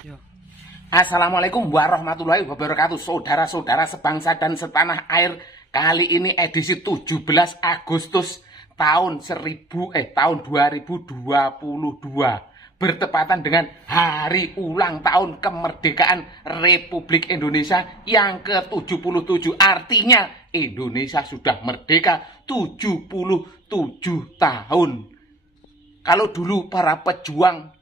Yo. Assalamualaikum warahmatullahi wabarakatuh. Saudara-saudara sebangsa dan setanah air, kali ini edisi 17 Agustus tahun 2022 bertepatan dengan hari ulang tahun kemerdekaan Republik Indonesia yang ke-77. Artinya Indonesia sudah merdeka 77 tahun. Kalau dulu para pejuang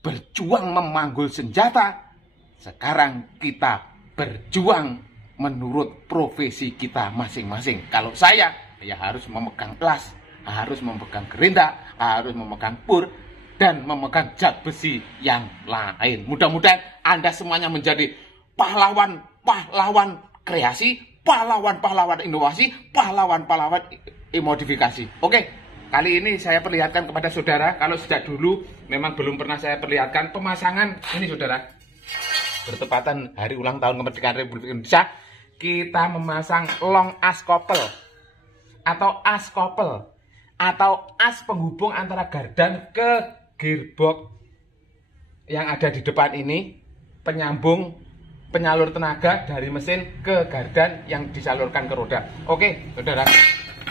berjuang memanggul senjata, sekarang kita berjuang menurut profesi kita masing-masing. Kalau saya, ya harus memegang las, harus memegang gerinda, harus memegang pur, dan memegang zat besi yang lain. Mudah-mudahan Anda semuanya menjadi pahlawan-pahlawan kreasi, pahlawan-pahlawan inovasi, pahlawan-pahlawan modifikasi. Oke, kali ini saya perlihatkan kepada saudara. Kalau sejak dulu memang belum pernah saya perlihatkan pemasangan ini, saudara. Bertepatan hari ulang tahun kemerdekaan Republik Indonesia, kita memasang long as couple atau as couple atau as penghubung antara gardan ke gearbox yang ada di depan ini, penyambung penyalur tenaga dari mesin ke gardan yang disalurkan ke roda. Oke, saudara,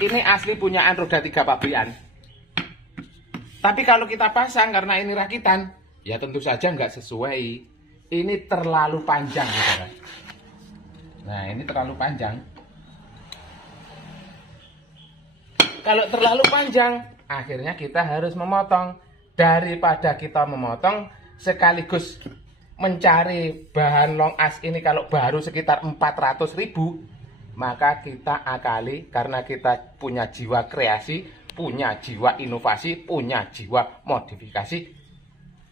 ini asli punyaan roda 3 pabrikan. Tapi kalau kita pasang karena ini rakitan, ya tentu saja nggak sesuai. Ini terlalu panjang, saudara. Nah, ini terlalu panjang. Kalau terlalu panjang, akhirnya kita harus memotong. Daripada kita memotong sekaligus mencari bahan long as ini kalau baru sekitar 400.000, maka kita akali karena kita punya jiwa kreasi, punya jiwa inovasi, punya jiwa modifikasi.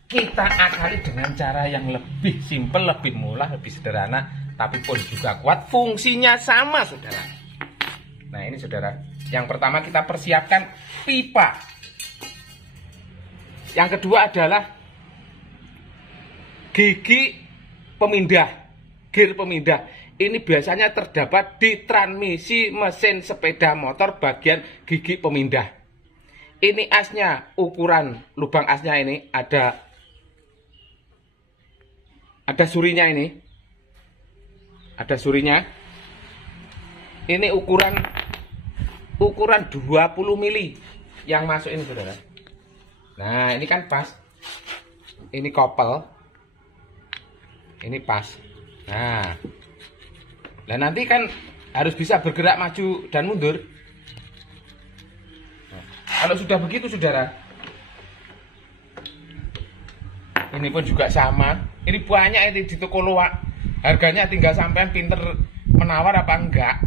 Kita akali dengan cara yang lebih simpel, lebih murah, lebih sederhana, tapi pun juga kuat. Fungsinya sama, saudara. Nah, ini saudara. Yang pertama kita persiapkan pipa. Yang kedua adalah gigi pemindah, gear pemindah. Ini biasanya terdapat di transmisi mesin sepeda motor bagian gigi pemindah. Ini asnya, ukuran lubang asnya ini ada surinya ini. Ada surinya. Ini ukuran 20 mili yang masuk ini, saudara. Nah, ini kan pas. Ini kopel. Ini pas. Nah, nanti kan harus bisa bergerak maju dan mundur. Nah, kalau sudah begitu, saudara, ini pun juga sama. Ini banyak ini di toko luar. Harganya tinggal sampean pinter menawar apa enggak.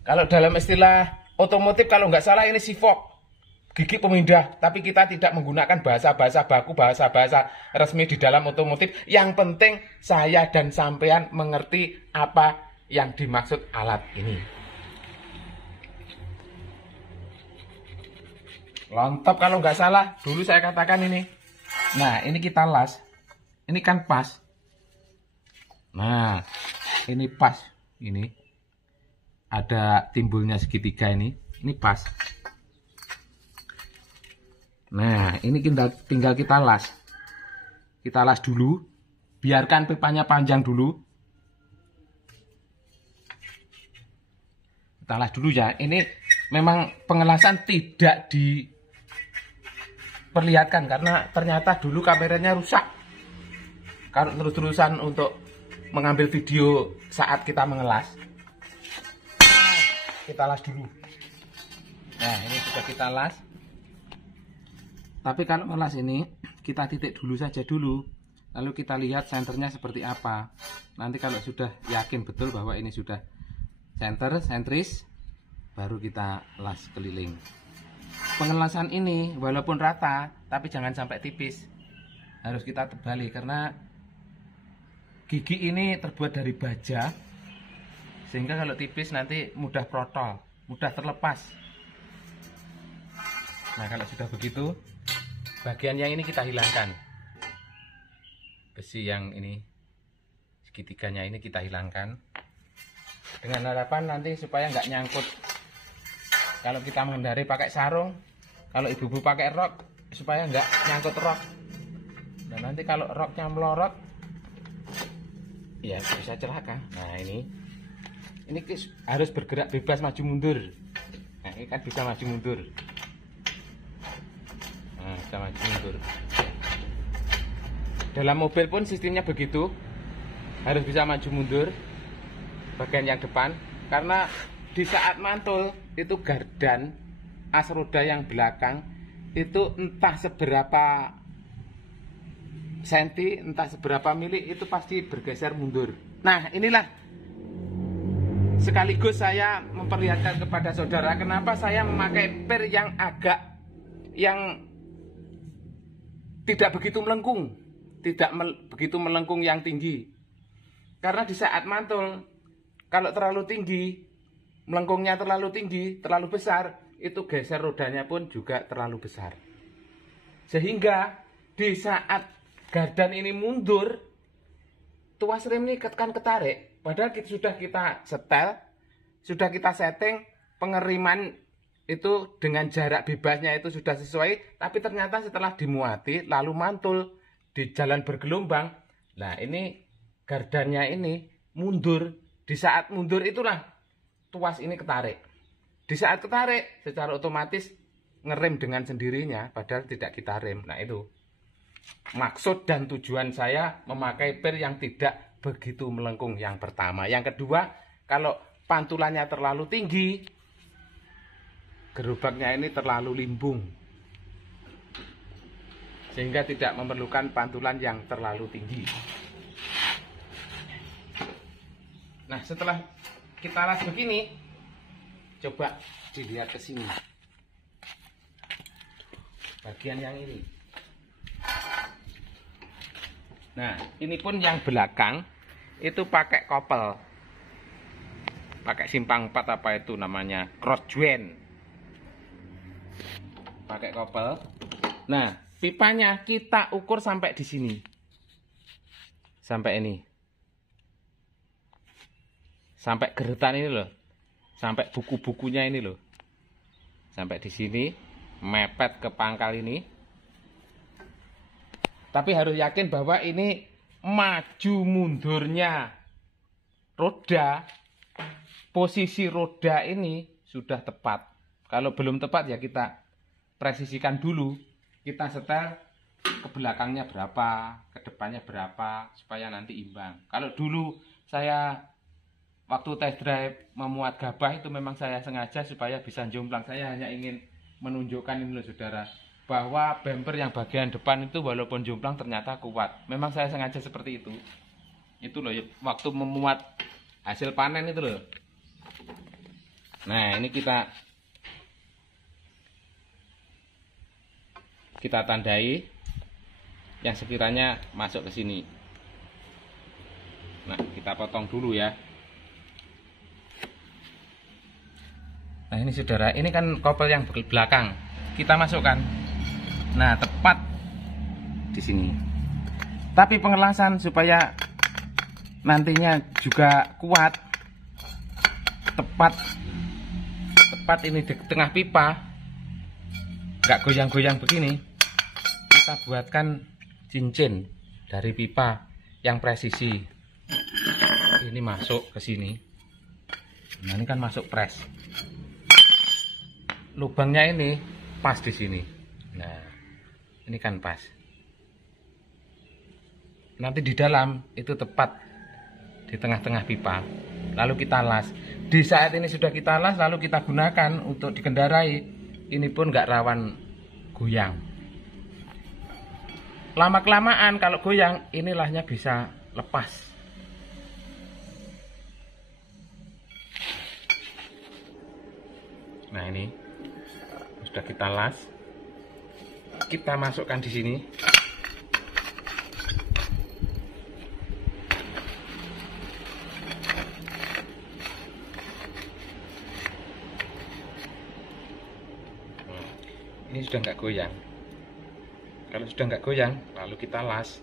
Kalau dalam istilah otomotif, kalau nggak salah ini sifok, gigi pemindah. Tapi kita tidak menggunakan bahasa-bahasa baku, bahasa-bahasa resmi di dalam otomotif. Yang penting saya dan sampean mengerti apa yang dimaksud alat ini. Lontop kalau nggak salah, dulu saya katakan ini. Nah, ini kita las. Ini kan pas. Nah, ini pas. Ini ada timbulnya segitiga ini pas. Nah, ini tinggal kita las. Kita las dulu, biarkan pipanya panjang dulu. Kita las dulu ya. Ini memang pengelasan tidak diperlihatkan karena ternyata dulu kameranya rusak. Kalau terus-terusan untuk mengambil video saat kita mengelas, kita las dulu. Nah, ini sudah kita las. Tapi kalau melas ini kita titik dulu saja dulu. Lalu kita lihat senternya seperti apa. Nanti kalau sudah yakin betul bahwa ini sudah sentris, baru kita las keliling. Pengelasan ini walaupun rata, tapi jangan sampai tipis. Harus kita tebali karena gigi ini terbuat dari baja. Sehingga kalau tipis nanti mudah protol, mudah terlepas. Nah, kalau sudah begitu, bagian yang ini kita hilangkan. Besi yang ini, segitiganya ini kita hilangkan. Dengan harapan nanti supaya nggak nyangkut. Kalau kita menghindari pakai sarung, kalau ibu-ibu pakai rok, supaya nggak nyangkut rok. Dan nanti kalau roknya melorot ya bisa celaka. Nah ini harus bergerak bebas maju mundur. Nah ini kan bisa maju mundur. Nah bisa maju mundur. Dalam mobil pun sistemnya begitu, harus bisa maju mundur bagian yang depan, karena di saat mantul itu gardan as roda yang belakang itu entah seberapa senti, entah seberapa mili, itu pasti bergeser mundur. Nah inilah sekaligus saya memperlihatkan kepada saudara kenapa saya memakai per yang tidak begitu melengkung, begitu melengkung yang tinggi. Karena di saat mantul, kalau terlalu tinggi, melengkungnya terlalu tinggi, terlalu besar, itu geser rodanya pun juga terlalu besar. Sehingga di saat gardan ini mundur, tuas rem ini kan ketarik. Padahal sudah kita setel, sudah kita setting pengeriman itu dengan jarak bebasnya itu sudah sesuai. Tapi ternyata setelah dimuati lalu mantul di jalan bergelombang, nah ini gardannya ini mundur. Di saat mundur itulah tuas ini ketarik. Di saat ketarik secara otomatis ngerem dengan sendirinya, padahal tidak kita rem. Nah itu maksud dan tujuan saya memakai per yang tidak begitu melengkung yang pertama. Yang kedua, kalau pantulannya terlalu tinggi, gerobaknya ini terlalu limbung, sehingga tidak memerlukan pantulan yang terlalu tinggi. Nah setelah kita las begini, coba dilihat ke sini, bagian yang ini. Nah, ini pun yang belakang itu pakai kopel. Pakai simpang 4 apa itu namanya? Cross joint. Pakai kopel. Nah, pipanya kita ukur sampai di sini. Sampai ini. Sampai geretan ini loh. Sampai buku-bukunya ini loh. Sampai di sini, mepet ke pangkal ini. Tapi harus yakin bahwa ini maju mundurnya roda, posisi roda ini sudah tepat. Kalau belum tepat ya kita presisikan dulu. Kita setel ke belakangnya berapa, ke depannya berapa, supaya nanti imbang. Kalau dulu saya waktu test drive memuat gabah itu memang saya sengaja supaya bisa jomplang. Saya hanya ingin menunjukkan ini loh saudara, bahwa bumper yang bagian depan itu walaupun jomplang ternyata kuat. Memang saya sengaja seperti itu. Itu loh waktu memuat hasil panen itu loh. Nah, ini kita tandai yang sekiranya masuk ke sini. Nah, kita potong dulu ya. Nah, ini saudara, ini kan kopel yang belakang. Kita masukkan. Nah, tepat di sini. Tapi pengelasan supaya nantinya juga kuat, tepat ini di tengah pipa, nggak goyang-goyang begini. Kita buatkan cincin dari pipa yang presisi. Ini masuk ke sini. Nah, ini kan masuk pres. Lubangnya ini pas di sini. Nah, ini kan pas. Nanti di dalam itu tepat di tengah-tengah pipa. Lalu kita las. Di saat ini sudah kita las, lalu kita gunakan untuk dikendarai. Ini pun nggak rawan goyang. Lama-kelamaan kalau goyang, ini lasnya bisa lepas. Nah, ini sudah kita las. Kita masukkan di sini. Ini sudah nggak goyang. Kalau sudah nggak goyang, lalu kita las.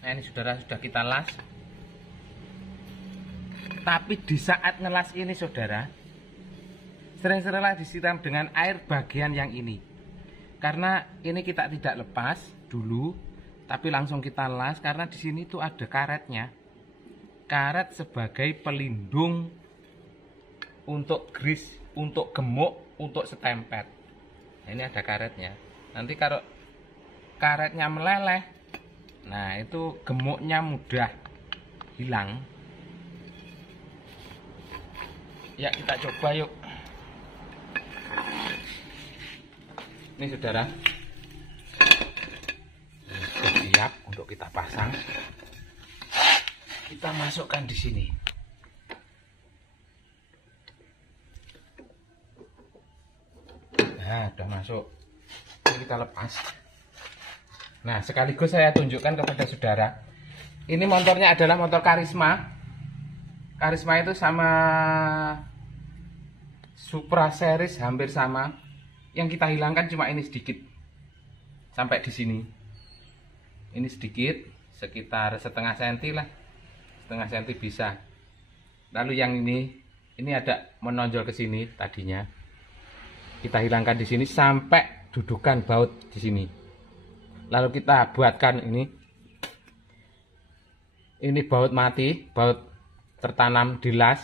Nah, ini saudara, sudah kita las. Tapi di saat ngelas ini saudara, Sering-seringlah disiram dengan air bagian yang ini. Karena ini kita tidak lepas dulu, tapi langsung kita las karena di sini tuh ada karetnya. Karet sebagai pelindung untuk grease, untuk gemuk, untuk setempet. Nah, ini ada karetnya. Nanti kalau karetnya meleleh, nah itu gemuknya mudah hilang. Ya, kita coba yuk. Ini saudara, sudah siap untuk kita pasang. Kita masukkan di sini. Nah, sudah masuk. Ini kita lepas. Nah, sekaligus saya tunjukkan kepada saudara. Ini motornya adalah motor Karisma. Karisma itu sama Supra Series hampir sama. Yang kita hilangkan cuma ini sedikit. Sampai di sini. Ini sedikit, sekitar setengah senti lah. Setengah senti bisa. Lalu yang ini ada menonjol ke sini tadinya. Kita hilangkan di sini sampai dudukan baut di sini. Lalu kita buatkan ini. Ini baut mati, baut tertanam di las.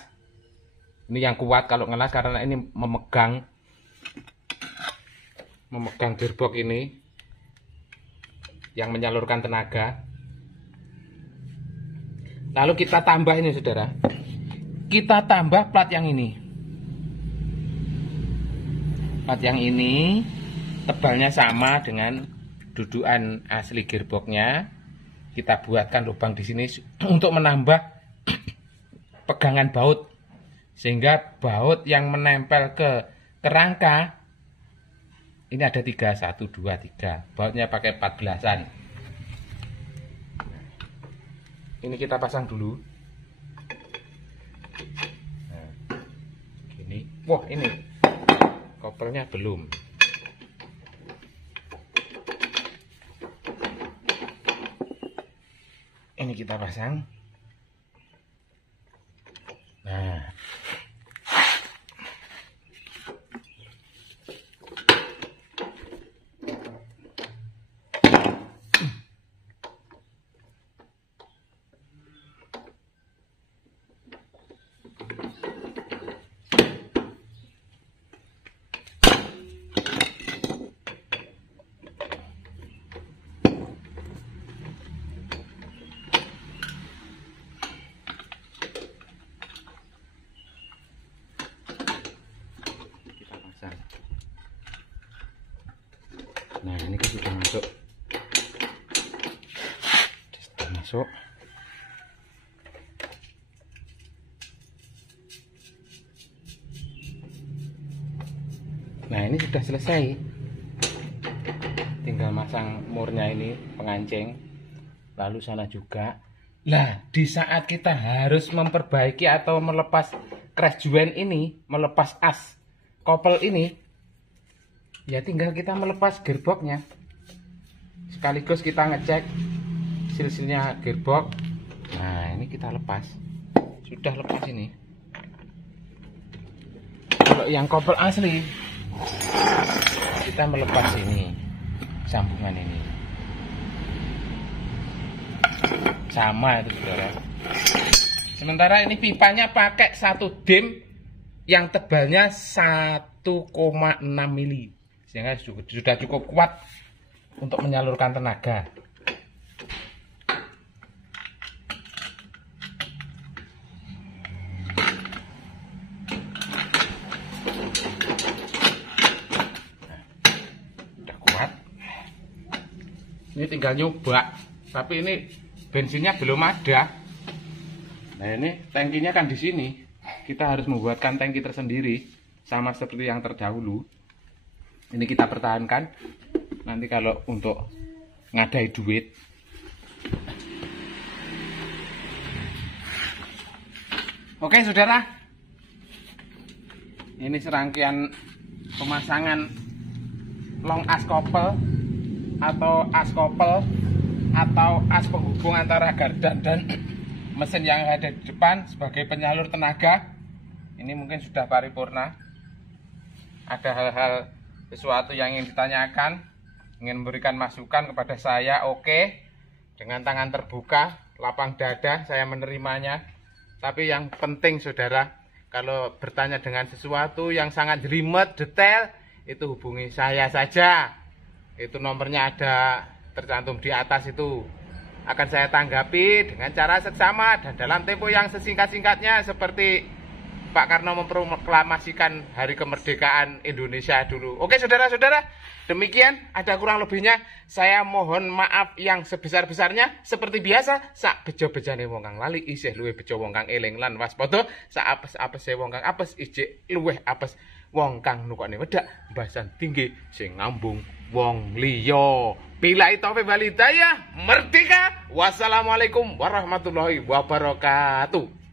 Ini yang kuat kalau ngelas karena ini memegang gearbox ini yang menyalurkan tenaga. Lalu kita tambah ini saudara. Kita tambah plat yang ini. Plat yang ini tebalnya sama dengan dudukan asli gearboxnya. Kita buatkan lubang di sini untuk menambah pegangan baut, sehingga baut yang menempel ke kerangka ini ada 3, 1, 2, 3. Bautnya pakai 14-an. Ini kita pasang dulu. Nah, gini. Wah, ini kopernya belum. Ini kita pasang. Nah, nah ini kan sudah masuk. Sudah masuk. Nah ini sudah selesai. Tinggal masang murnya ini, pengancing. Lalu sana juga. Nah di saat kita harus memperbaiki atau melepas crash joint ini, melepas as kopel ini, ya tinggal kita melepas gearboxnya. Sekaligus kita ngecek silsilnya gearbox. Nah ini kita lepas. Sudah lepas ini. Kalau yang kopel asli, kita melepas ini, sambungan ini. Sama itu saudara. Sementara ini pipanya pakai 1 dim yang tebalnya 1,6 mili. Sehingga sudah cukup kuat untuk menyalurkan tenaga. Sudah kuat. Ini tinggal nyoba. Tapi ini bensinnya belum ada. Nah ini tangkinya kan di sini. Kita harus membuatkan tangki tersendiri, sama seperti yang terdahulu. Ini kita pertahankan. Nanti kalau untuk ngadai duit. Oke saudara, ini serangkaian pemasangan long as couple atau as couple atau as penghubung antara gardan dan mesin yang ada di depan sebagai penyalur tenaga. Ini mungkin sudah paripurna. ada hal-hal sesuatu yang ingin ditanyakan, ingin memberikan masukan kepada saya, oke. Dengan tangan terbuka, lapang dada saya menerimanya. Tapi yang penting saudara, kalau bertanya dengan sesuatu yang sangat jelimet, detail, itu hubungi saya saja. Itu nomornya ada tercantum di atas itu. Akan saya tanggapi dengan cara seksama dan dalam tempo yang sesingkat-singkatnya, seperti Pak Karno memproklamasikan hari kemerdekaan Indonesia dulu. Oke saudara-saudara, demikian, ada kurang lebihnya. Saya mohon maaf yang sebesar-besarnya. Seperti biasa, sak bejo-bejane wong kang lali isih luwih bejo wong kang eling lan waspada. Sak apes-apese wong kang apes ijik luwih apes wong kang nukone wedak mbasan tinggi sing ngambung wong liya. Billahi taufiq wal hidayah. Merdeka. Wassalamualaikum warahmatullahi wabarakatuh.